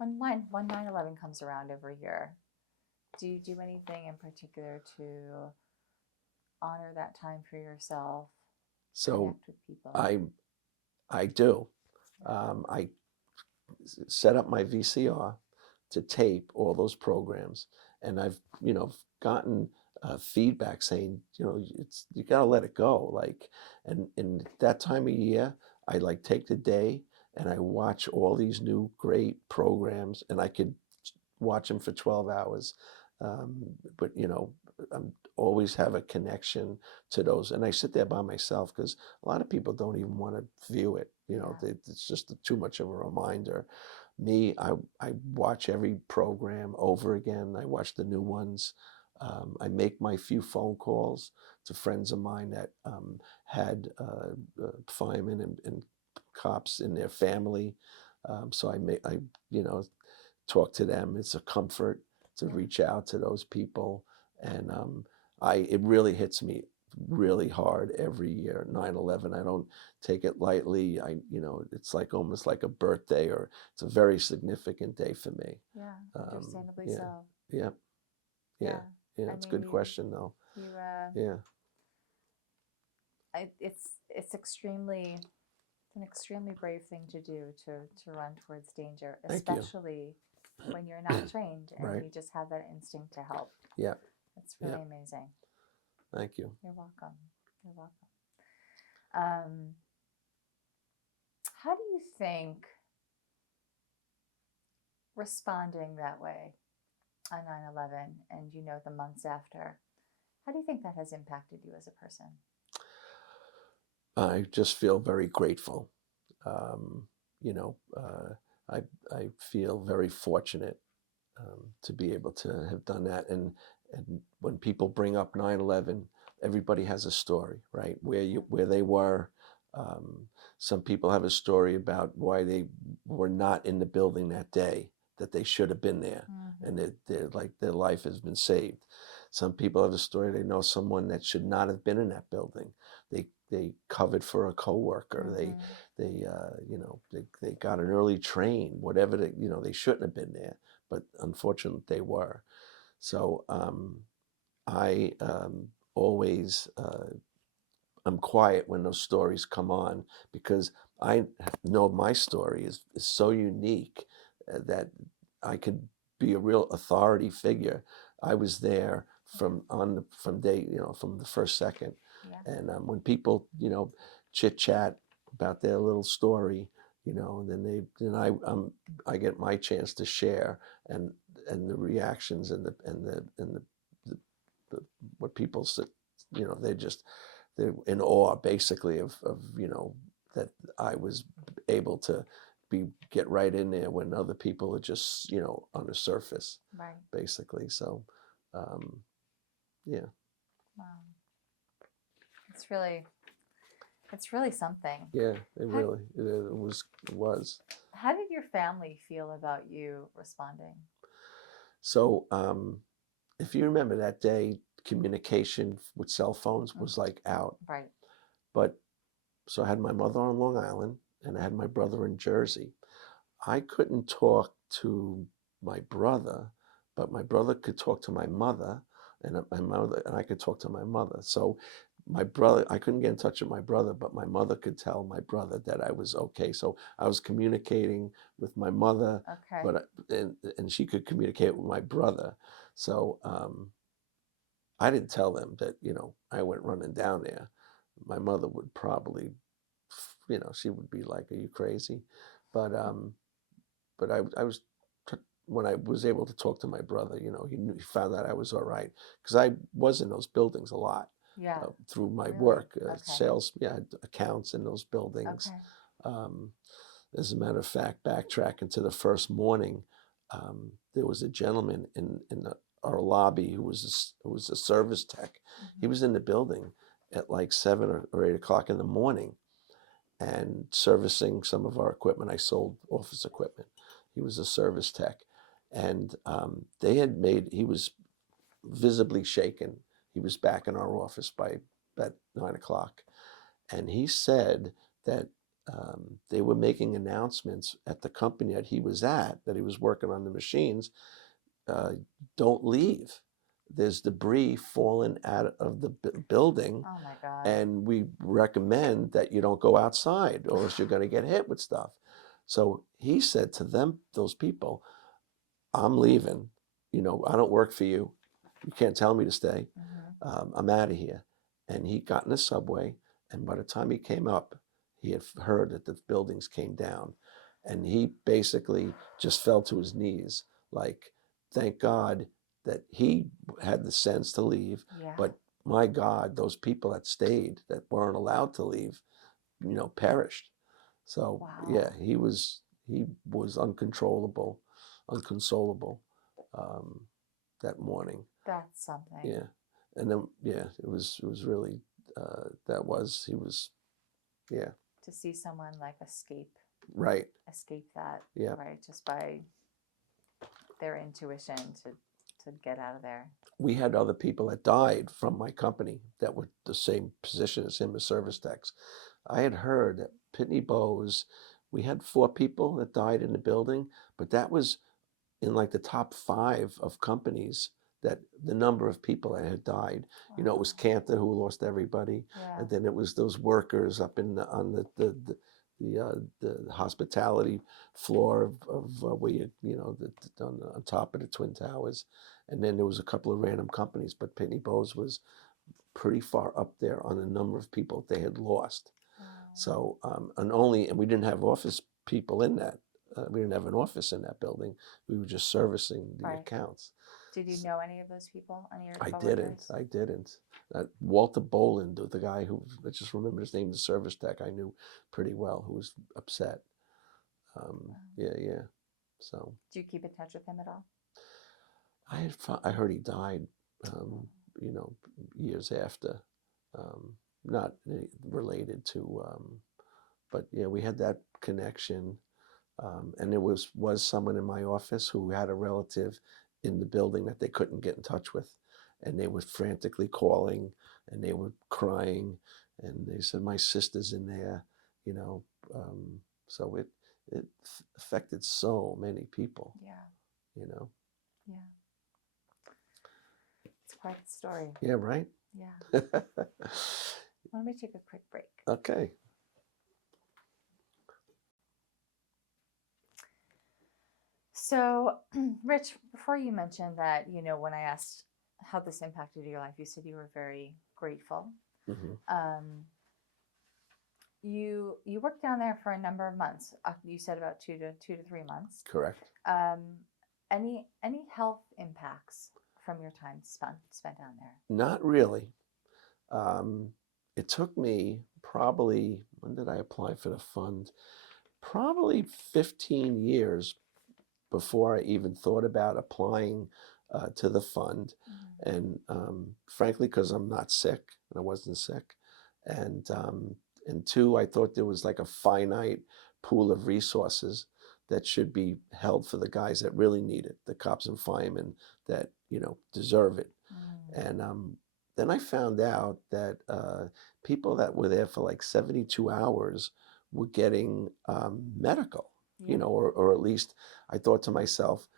9/11 comes around every year, do you do anything in particular to honor that time for yourself, So connect with people? I do. I set up my VCR to tape all those programs, and I've, you know, gotten feedback saying, you know, you got to let it go, like, and in that time of year I like take the day and I watch all these new great programs, and I could watch them for 12 hours. But you know, I'm always have a connection to those, and I sit there by myself because a lot of people don't even want to view it. You know, it's just too much of a reminder. Me, I watch every program over again. I watch the new ones. I make my few phone calls to friends of mine that had firemen and cops in their family. So I, you know, talk to them. It's a comfort to reach out to those people, and it really hits me really hard every year. 9/11, I don't take it lightly. You know, it's like almost like a birthday, or it's a very significant day for me. Yeah, understandably Yeah, so. yeah, yeah, yeah. I It's a mean, good question though. you Yeah, it's an extremely brave thing to do to run towards danger, thank you. especially when you're not trained and Right. you just have that instinct to help. Yeah, It's really yeah. amazing. Thank you. You're welcome. You're welcome. How do you think responding that way on 9/11 and you know the months after, how do you think that has impacted you as a person? I just feel very grateful. You know, I feel very fortunate to be able to have done that. And when people bring up 9/11, everybody has a story, right? Where they were. Some people have a story about why they were not in the building that day, that they should have been there, and that their life has been saved. Some people have a story, they know someone that should not have been in that building. They covered for a coworker. They you know, they got an early train, whatever, you know, they shouldn't have been there, but unfortunately they were. So I always I'm quiet when those stories come on, because I know my story is so unique that I could be a real authority figure. I was there from day, you know, from the first second. Yeah. And when people, you know, chit chat about their little story, you know, and then I get my chance to share, and the reactions and the what people say, you know, they're in awe basically of, you know, that I was able to get right in there when other people are just, you know, on the surface, Right. basically. So, yeah. Wow. It's really something. Yeah, it How, really, it was, it was. how did your family feel about you responding? So, if you remember that day, communication with cell phones was like out. Right. But so I had my mother on Long Island and I had my brother in Jersey. I couldn't talk to my brother, but my brother could talk to my mother, and my mother and I could talk to my mother. So my brother, I couldn't get in touch with my brother, but my mother could tell my brother that I was okay. So I was communicating with my mother, Okay. but and she could communicate with my brother. So I didn't tell them that, you know, I went running down there. My mother would probably, you know, she would be like, "Are you crazy?" But I was when I was able to talk to my brother, you know, he found out I was all right because I was in those buildings a lot Yeah. through my Really? work, Okay. sales, yeah, I had accounts in those buildings. Okay. Um, as a matter of fact, backtracking to the first morning, there was a gentleman in our lobby who was a service tech. He Mhm. was in the building at like 7 or 8 o'clock in the morning and servicing some of our equipment. I sold office equipment. He was a service tech, and they had made. He was visibly shaken. He was back in our office by about 9 o'clock, and he said that they were making announcements at the company that he was at, that he was working on the machines. Uh, don't leave. There's debris falling out of the building, Oh my God. and we recommend that you don't go outside or else you're going to get hit with stuff. So he said to them, those people, I'm leaving. You know, I don't work for you. You can't tell me to stay. I'm out of here. And he got in the subway, and by the time he came up, he had heard that the buildings came down. And he basically just fell to his knees, like, thank God that he had the sense to leave. Yeah. But my God, those people that stayed, that weren't allowed to leave, you know, perished. So yeah, Wow. he was uncontrollable, unconsolable that morning. That's something. Yeah, and then yeah, it was really that was he was yeah, To see someone like escape right, that, yeah. right? Just by their intuition to get out of there. We had other people that died from my company that were the same position as him as service techs. I had heard that Pitney Bowes, we had 4 people that died in the building, but that was in like the top 5 of companies that the number of people that had died. You know, it was Wow. Cantor who lost everybody, Yeah. and then it was those workers up in on the hospitality floor of where you know on top of the Twin Towers, and then there was a couple of random companies, but Pitney Bowes was pretty far up there on the number of people they had lost. Wow. So and we didn't have office people in that. We didn't have an office in that building. We were just servicing the Right. accounts. Did you know any of those people? Any of your I coworkers? didn't. I didn't. Walter Boland, the guy who I just remember his name, the service tech, I knew pretty well, who was upset. Yeah, yeah. So Do you keep in touch with him at all? I heard he died, you know, years after. Not related to, but yeah, we had that connection. And there was someone in my office who had a relative in the building that they couldn't get in touch with, and they were frantically calling, and they were crying, and they said, "My sister's in there," you know. So it affected so many people, Yeah. you know. Yeah. It's quite the story. Yeah, right. Yeah. Let me take a quick break. Okay. So, Rich, before you mentioned that, you know, when I asked how this impacted your life, you said you were very grateful. Hmm. You worked down there for a number of months. You said about 2 to 3 months. Correct. Any health impacts from your time spent down there? Not really. It took me probably, when did I apply for the fund? probably 15 years before I even thought about applying to the fund. Mhm. And frankly, because I'm not sick, and I wasn't sick, and two, I thought there was like a finite pool of resources that should be held for the guys that really need it, the cops and firemen that deserve it. Mm. And then I found out that people that were there for like 72 hours were getting medical, Yeah. or at least I thought to myself,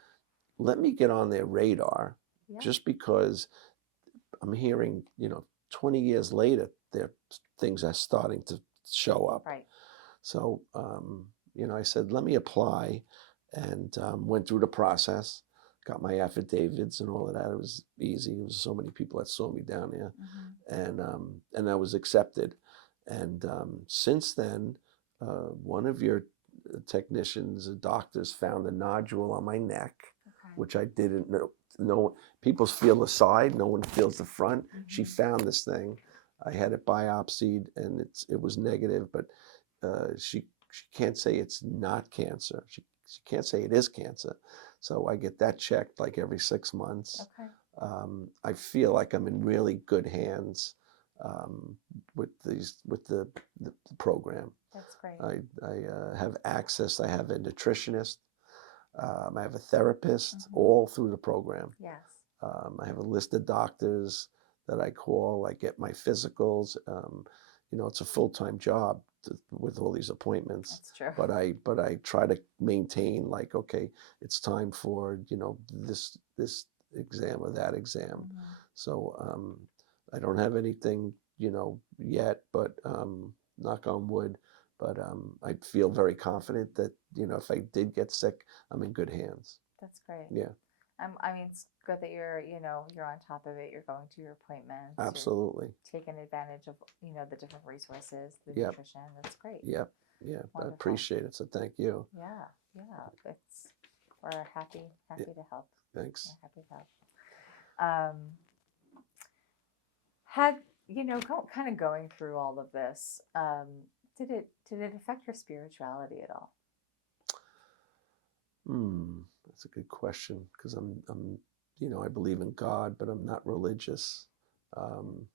let me get on their radar Yeah. just because I'm hearing, 20 years later, their things are starting to show up. Right. So, I said, let me apply and went through the process, got my affidavits and all of that. It was easy. There was so many people that saw me down there, Mhm. and I was accepted. And since then, one of your technicians, doctors, found a nodule on my neck, Okay. which I didn't know. No, people feel the side, no one feels the front. She Mhm. found this thing. I had it biopsied, and it was negative, but she can't say it's not cancer. She can't say it is cancer. So I get that checked like every 6 months. Okay. I feel like I'm in really good hands with the program. That's great. I have access. I have a nutritionist. I have a therapist Mhm. all through the program. Yes. I have a list of doctors that I call. I get my physicals. It's a full-time job with all these appointments. That's true. But I try to maintain, like, okay, it's time for this exam or that exam. Mhm. So I don't have anything yet, but knock on wood. But I feel very confident that if I did get sick, I'm in good hands. That's great. Yeah, I mean, it's good that you're on top of it. You're going to your appointments. You're absolutely. taking advantage of, the different resources, the Yep. nutrition. That's great. Yep. Yeah, I Wonderful. appreciate it. So thank you. Yeah. Yeah. We're happy Yeah, to help. thanks. We're happy to help. Um, had kind of going through all of this, did it affect your spirituality at all? That's a good question because I believe in God, but I'm not religious. Um,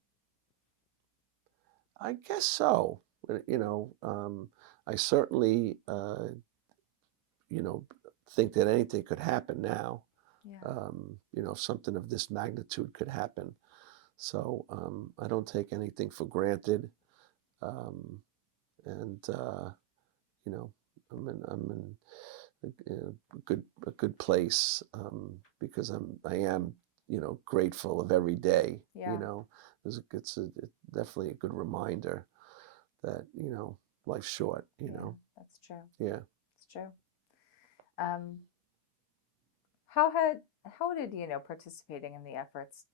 I guess so. I certainly, you know, think that anything could happen now. Yeah. Something of this magnitude could happen. So I don't take anything for granted. Um, and you know, I'm in a good place because I am grateful of every day. Yeah. It's definitely a good reminder that life's short. Yeah. That's true. Yeah. It's true. Um, how did participating in the efforts,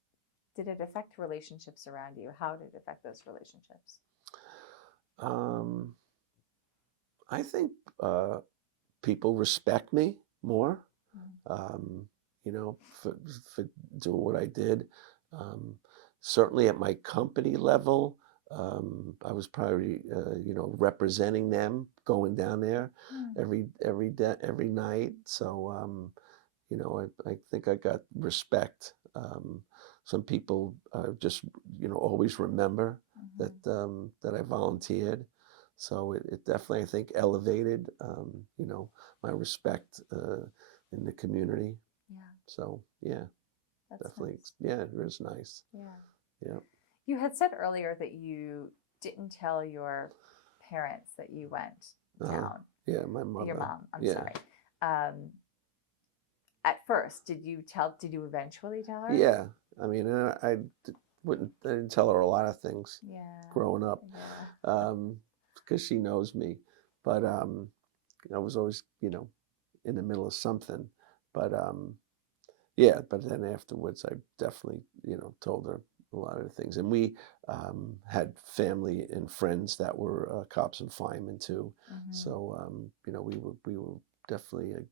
did it affect relationships around you? How did it affect those relationships? Um, I think people respect me more. Mm. Um, for doing what I did. Um, Certainly at my company level, I was probably representing them, going down there Mm. every night. So I think I got respect. Some people just always remember that Mhm. that I volunteered. So it definitely, I think, elevated my respect in the community. Yeah, So yeah, that's definitely, nice. yeah, it was nice. Yeah. Yeah. You had said earlier that you didn't tell your parents that you went Uh-huh. down. Yeah, my Your mother. mom, I'm Yeah. sorry. Um, at first, did you eventually tell her? Yeah. I mean, I didn't tell her a lot of things Yeah. growing up, Yeah. because she knows me. But I was always, in the middle of something. But yeah, but then afterwards, I definitely, told her a lot of the things. And we had family and friends that were cops and firemen too. Mhm. So we were definitely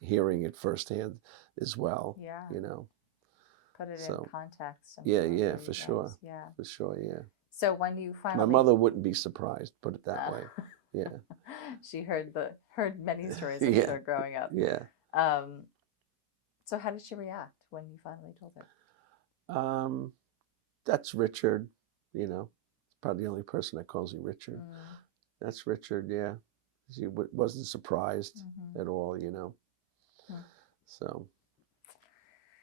hearing it firsthand as well. Yeah. Put it in So context, I'm yeah, sure, yeah, for you for sure, guys. Yeah. for sure, yeah. So when you My finally mother wouldn't be surprised, put it that way. Yeah. She heard many stories, I'm Yeah. sure, growing up. Yeah. So how did she react when you finally told her? Um, that's Richard, you know. Probably the only person that calls you Richard. Mm, That's Richard, yeah. She wasn't surprised mhm, at all, you know. hmm. So,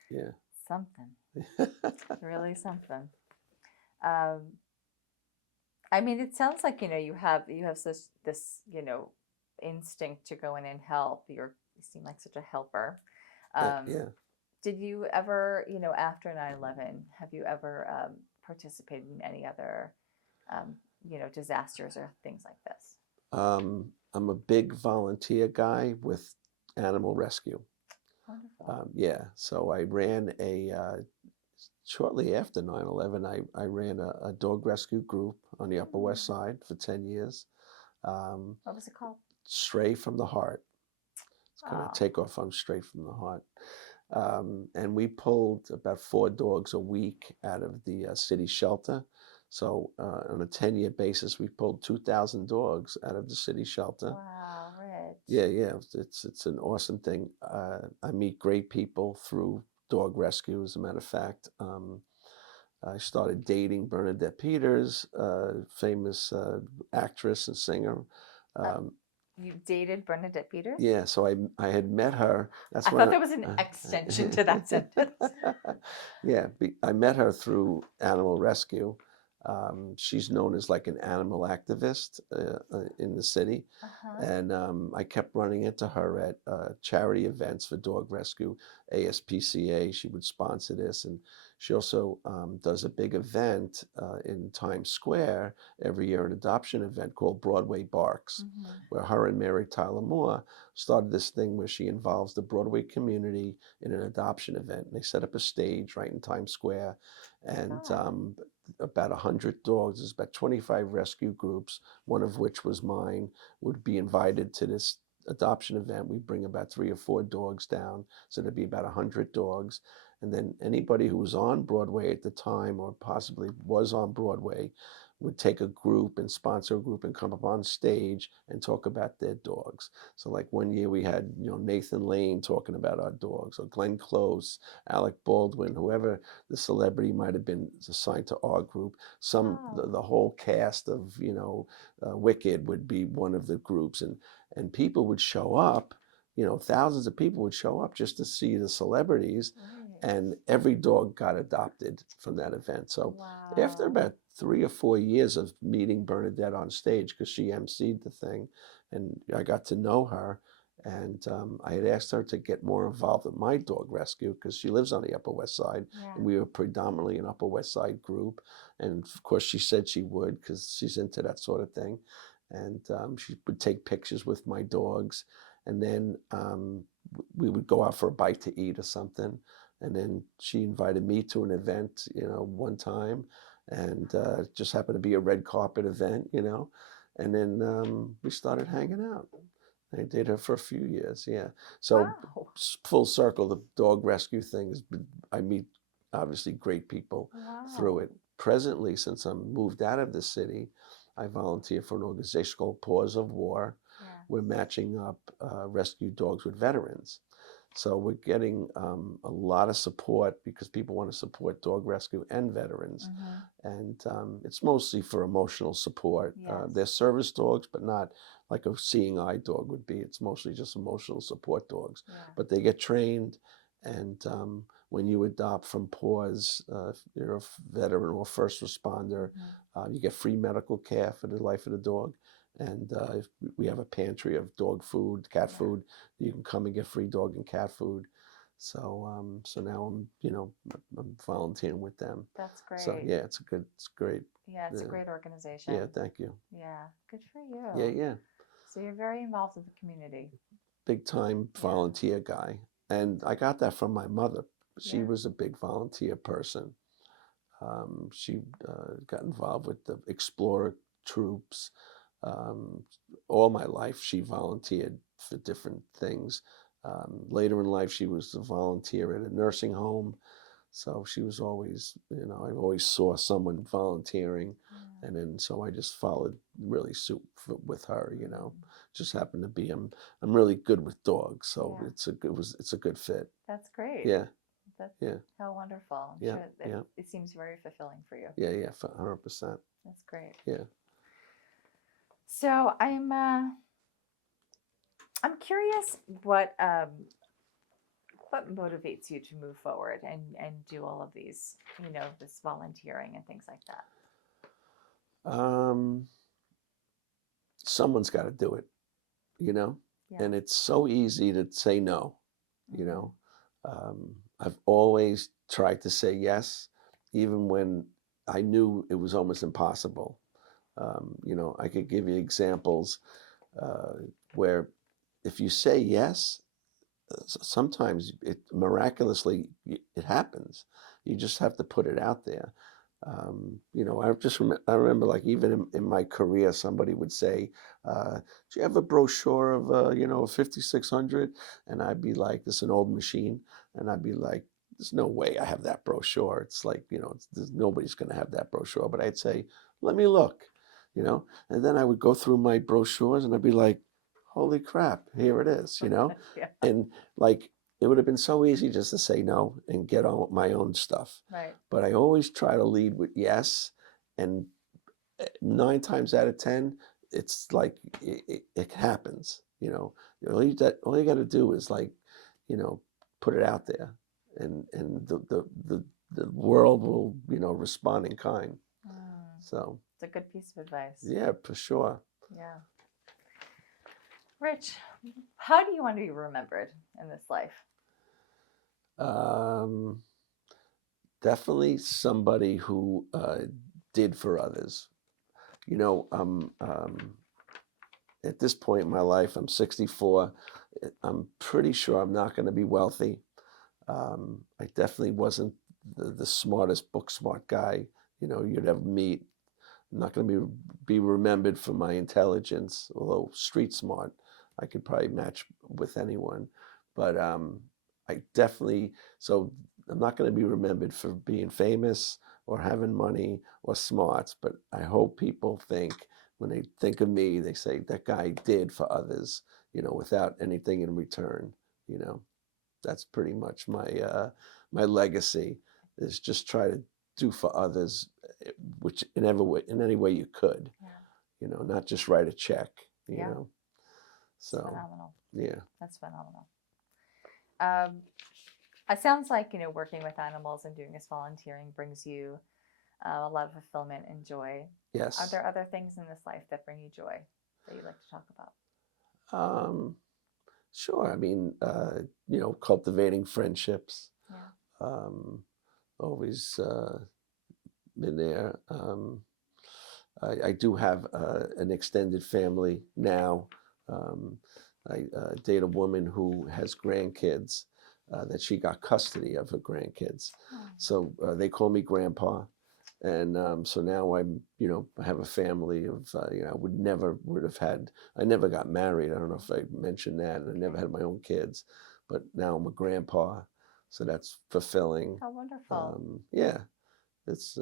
yeah. Something, really something. Um, I mean, it sounds like you have this instinct to go in and help. You seem like such a helper. Um, Yeah. did you ever, after 9/11, have you ever participated in any other, um, disasters or things like this? I'm a big volunteer guy with animal rescue. Wonderful. Yeah, so I ran shortly after 9/11, I ran a dog rescue group on the Upper West Mm. Side for 10 years. Um, What was it called? Stray from the Heart. It's kind of Oh, takeoff on Straight from the Heart. And we pulled about 4 dogs a week out of the city shelter. So on a 10-year basis, we pulled 2,000 dogs out of the city shelter. wow, Rich. Yeah, yeah, it's an awesome thing. I meet great people through dog rescue. As a matter of fact, I started dating Bernadette Peters, famous actress and singer. Uh, Um, you dated Bernadette Peters? yeah, so I had met her. I That's thought when there was an extension to that sentence. yeah, I met her through animal rescue. She's known as like an animal activist in the city. Uh-huh. And I kept running into her at charity events for dog rescue, ASPCA. She would sponsor this. And she also does a big event in Times Square every year, an adoption event called Broadway Barks, Mm-hmm. where her and Mary Tyler Moore started this thing where she involves the Broadway community in an adoption event. And they set up a stage right in Times Square. And Oh, about 100 dogs, there's about 25 rescue groups, one of which was mine, would be invited to this adoption event. We bring about 3 or 4 dogs down, so there'd be about 100 dogs. And then anybody who was on Broadway at the time, or possibly was on Broadway, would take a group and sponsor a group and come up on stage and talk about their dogs. So like one year we had, Nathan Lane talking about our dogs, or Glenn Close, Alec Baldwin, whoever the celebrity might have been assigned to our group. oh, The whole cast of, Wicked would be one of the groups, and people would show up. Thousands of people would show up just to see the celebrities, right. and every dog got adopted from that event. So after Wow. about 3 or 4 years of meeting Bernadette on stage, because she emceed the thing, and I got to know her, and I had asked her to get more involved with my dog rescue because she lives on the Upper West Side, Yeah. and we were predominantly an Upper West Side group. And of course, she said she would because she's into that sort of thing. And she would take pictures with my dogs, and then we would go out for a bite to eat or something. And then she invited me to an event, one time, and it just happened to be a red carpet event. And then we started hanging out. I dated her for a few years, yeah. So Wow. full circle, the dog rescue thing is, I meet obviously great people through Wow. it. Presently, since I'm moved out of the city, I volunteer for an organization called Paws of War. Yeah. We're matching up rescue dogs with veterans. So we're getting a lot of support because people want to support dog rescue and veterans. Mm-hmm. And it's mostly for emotional support. Yes. They're service dogs, but not like a seeing eye dog would be. It's mostly just emotional support dogs. Yeah. But they get trained, and when you adopt from Paws, if you're a veteran or first responder, Mm-hmm. you get free medical care for the life of the dog. And we have a pantry of dog food, cat Yeah. food. You can come and get free dog and cat food. So now I'm volunteering with them. That's So great. yeah, it's great. Yeah, it's a Yeah, great organization. yeah, thank you. Yeah, good for Yeah, you. yeah, So you're very involved with the community. big time Yeah. volunteer guy, and I got that from my mother. She Yeah. was a big volunteer person. She got involved with the Explorer troops. Um, all my life, she volunteered for different things. Later in life, she was a volunteer at a nursing home. So she was always, I always saw someone volunteering, Yeah. and then so I just followed really suit with her. Just happened to be I'm really good with dogs, so Yeah. it's a good fit. That's great. Yeah, That's yeah, how wonderful. I'm yeah, sure yeah, it seems very fulfilling for you. yeah, 100%. That's great. Yeah. So I'm curious what motivates you to move forward and do all of these, this volunteering and things like that. Um, Someone's got to do it, Yeah. and it's so easy to say no. you Mhm. know I've always tried to say yes, even when I knew it was almost impossible. I could give you examples uh, where if you say yes, sometimes it miraculously it happens. You just have to put it out there. I remember, like, even in my career, somebody would say, "Do you have a brochure of a 5600?" And I'd be like, "This is an old machine," and I'd be like, "There's no way I have that brochure." It's like, nobody's going to have that brochure. But I'd say, "Let me look," and then I would go through my brochures and I'd be like, "Holy." Here it is, Yeah. and like, it would have been so easy just to say no and get on with my own stuff. Right. But I always try to lead with yes. And 9 times out of 10, it's like it happens. All you got to do is, like, you know, put it out there, and the world will, respond in kind. Mm, So it's a good piece of advice. yeah, for sure. Yeah. Rich, how do you want to be remembered in this life? Um, Definitely somebody who did for others. At this point in my life, I'm 64. I'm pretty sure I'm not going to be wealthy. I definitely wasn't the smartest, book smart guy, you'd ever meet. I'm not going to be remembered for my intelligence, although street smart, I could probably match with anyone. But I definitely, so I'm not going to be remembered for being famous or having money or smarts, but I hope people think, when they think of me, they say, that guy did for others, without anything in return. You know, that's pretty much my legacy, is just try to do for others, which in any way you could, Yeah. not just write a check, Yeah. It's So phenomenal. yeah. That's phenomenal. Um, it sounds like, working with animals and doing this volunteering brings you a lot of fulfillment and joy. Are Yes. there other things in this life that bring you joy that you'd like to talk about? Um, sure. I mean, cultivating friendships. Yeah. Always been there. I do have an extended family now. Um, I date a woman who has grandkids, that she got custody of her grandkids. Oh. So they call me grandpa. And so now I have a family of, I never got married. I don't know if I mentioned that. And I never had my own kids, but now I'm a grandpa. So that's fulfilling. How wonderful. Yeah, it's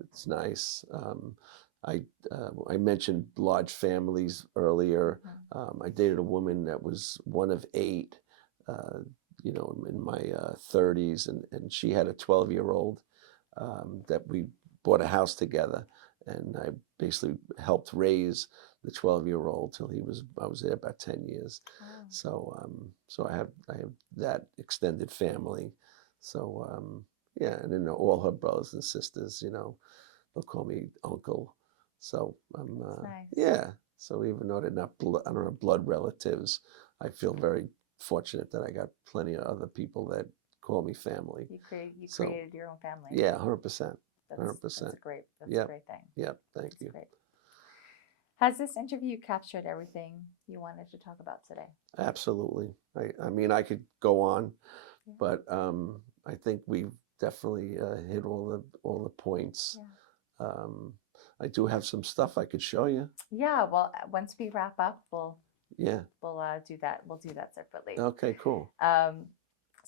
it's nice. I mentioned large families earlier. I dated a woman that was one of 8, uh, in my 30s, and she had a 12-year-old, that we bought a house together, and I basically helped raise the 12-year-old till I was there about 10 years. Wow. So I have that extended family. So yeah, and then all her brothers and sisters, they'll call me uncle. So That's nice. yeah. So even though they're not, I don't have blood relatives, I feel very fortunate that I got plenty of other people that call me family. You So created your own family. yeah, 100%, That's 100%. a great Yep. thing. Yep. Thank That's you. great. Has this interview captured everything you wanted to talk about today? Absolutely. I mean, I could go on, Yeah. but I think we've definitely hit all the points. Yeah. I do have some stuff I could show you. Yeah. Well, once we wrap up, Yeah. we'll do that. We'll do that separately. Okay. Cool.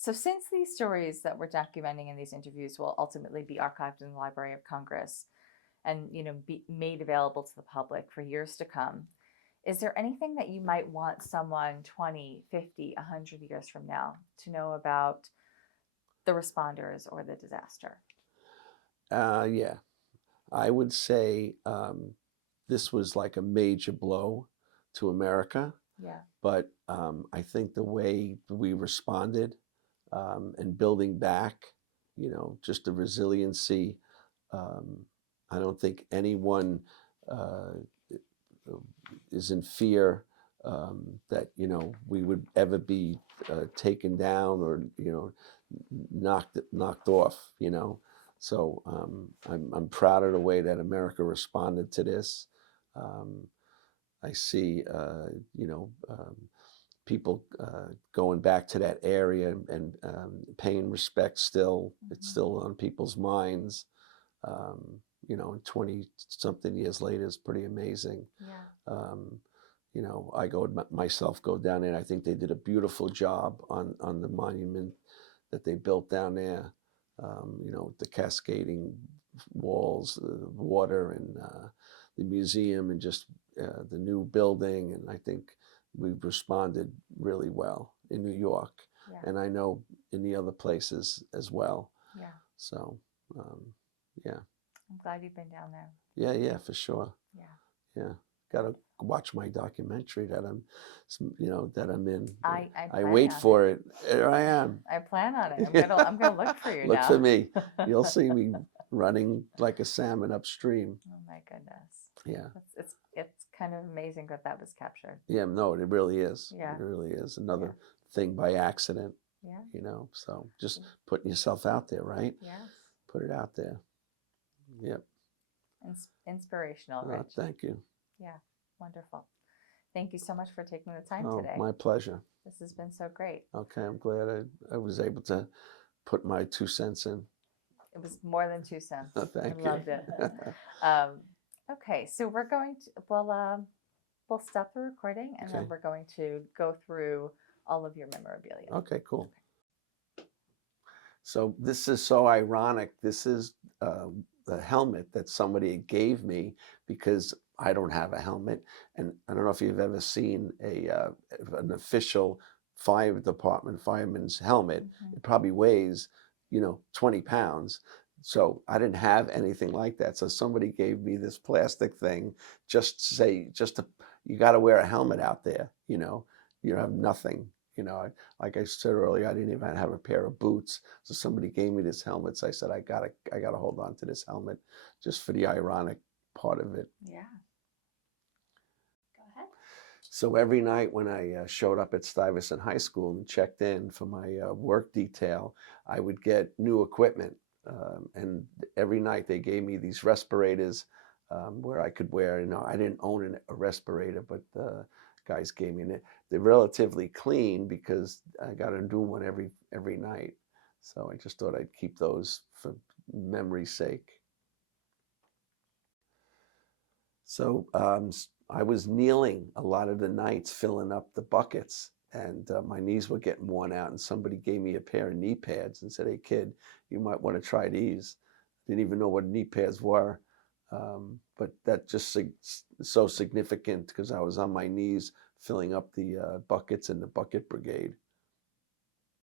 So since these stories that we're documenting in these interviews will ultimately be archived in the Library of Congress and be made available to the public for years to come, is there anything that you might want someone 20, 50, 100 years from now to know about the responders or the disaster? Yeah, I would say this was like a major blow to America, Yeah. but I think the way we responded and building back, just the resiliency. Um, I don't think anyone uh, is in fear that we would ever be taken down or knocked off. So I'm proud of the way that America responded to this. Um, I see people going back to that area and paying respect still. It's still on people's minds. Um, 20 something years later is pretty amazing. Yeah. I myself go down there and I think they did a beautiful job on the monument that they built down there. The cascading walls, the water, and the museum, and just the new building. And I think we've responded really well in New York, Yeah. and I know in the other places as well. Yeah. So, yeah. I'm glad you've been down there. Yeah, for sure. Yeah. Got to watch my documentary that I'm in. I wait plan on for it. There I am. I plan on it. I'm gonna look for you Look now. for me. You'll see me running like a salmon upstream. Oh my goodness. Yeah. It's kind of amazing that was captured. Yeah, no, it really is. Yeah. It really is. Another thing by accident, Yeah. so just putting yourself out there, right? Yeah. Put it out there. Yep. Inspirational, Rich. Thank you. Yeah. Wonderful. Thank you so much for taking the time Oh, today. my pleasure. This has been so great. Okay, I'm glad I was able to put my 2 cents in. It was more than 2 cents. Thank I you. loved it. Okay, so we're going to we'll stop the recording and then Okay. we're going to go through all of your memorabilia. Okay, cool. So this is so ironic. This is the helmet that somebody gave me because I don't have a helmet, and I don't know if you've ever seen an official fire department fireman's helmet. It probably weighs 20 pounds. So I didn't have anything like that. So somebody gave me this plastic thing just to you got to wear a helmet out there. You have nothing. Like I said earlier, I didn't even have a pair of boots. So somebody gave me this helmet. So I said, I gotta hold on to this helmet just for the ironic part of it. Yeah. Go ahead. So every night when I showed up at Stuyvesant High School and checked in for my work detail, I would get new equipment. And every night they gave me these respirators where I could wear. I didn't own a respirator, but guys gave me it. They're relatively clean because I got to do one every night. So I just thought I'd keep those for memory's sake. So I was kneeling a lot of the nights filling up the buckets, and my knees were getting worn out, and somebody gave me a pair of knee pads and said, "Hey kid, you might want to try these." Didn't even know what knee pads were, but that just so significant because I was on my knees filling up the buckets in the bucket brigade.